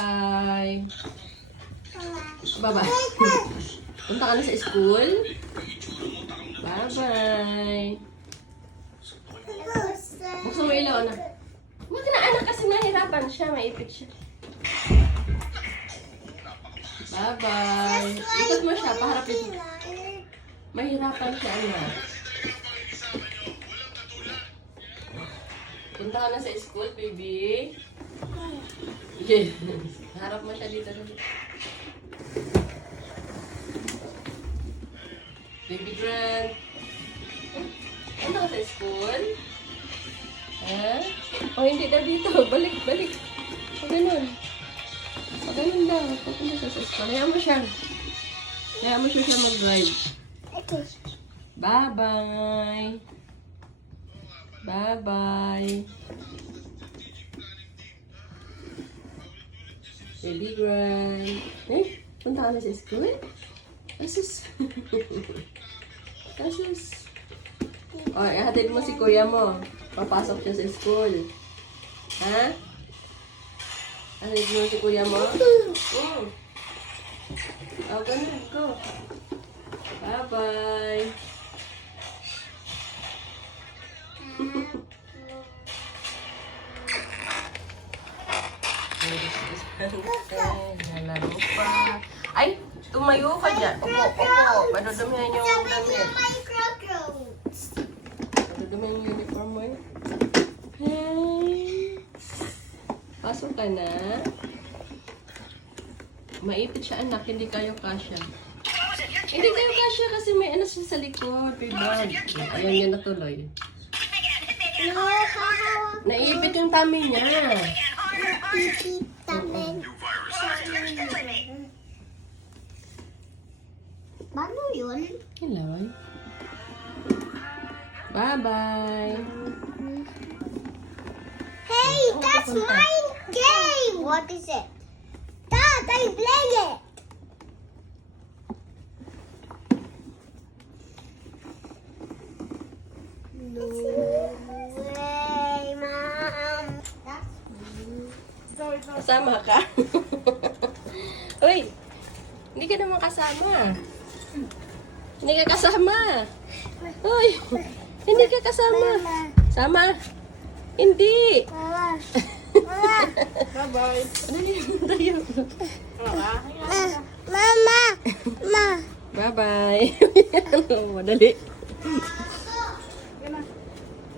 Bye-bye. Bye-bye. Punta ka na sa school? Bye-bye. Buksan mo ilaw, anak. Buti na anak kasi mahirapan siya, maipit siya. Bye-bye. Ikot mo siya, paharap ito. Mahirapan siya, anak. Punta ka na sa school, baby. Yes. Harap mo siya dito. Baby Grant. Punta ka sa school? Ha? O, hindi daw dito. Balik, balik. O, ganun. O, ganun lang. Pupunta siya sa school. Hayaan mo siya. Hayaan mo siya mag-drive. Bye-bye. Bye-bye. Baby Grant. Eh? Punta ka na sa school? Asus. Asus. O, ihatid mo si kuya mo. Papasok siya sa school. Ha? Ihatid mo si kuya mo? O, ganun. Go. Bye-bye. Nalaro pa. Ay, tumayo ka dyan. Opo. Madudumihan yung damit. Madudumihan yung uniform mo. Hey. Pasok ka na. Maipit siya, anak. Hindi kayo kasya. Hindi kayo kasya kasi may ano siya sa likod. May bag. Ayan yun natuloy. Naipit yung tummy niya. Paano yun? Hello. Bye-bye. Hey, that's my game! What is it? Dad, I play it! No way, Mom! Kasama ka? Uy! Hindi ka naman kasama. Hindi ka kasama. Uy! Hindi ka kasama. Sama? Hindi. Mama! Mama! Bye-bye. Dali tayo. Mama! Ma! Bye-bye. Madali.